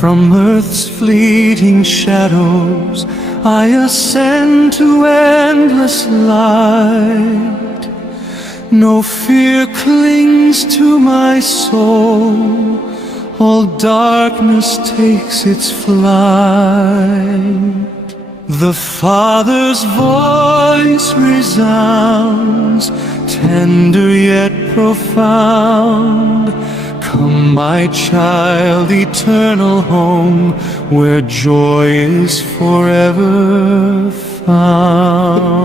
From earth's fleeting shadows I ascend to endless light. No fear clings to my soul, all darkness takes its flight. The Father's voice resounds, tender yet profound. Come, my child, eternal home, where joy is forever found.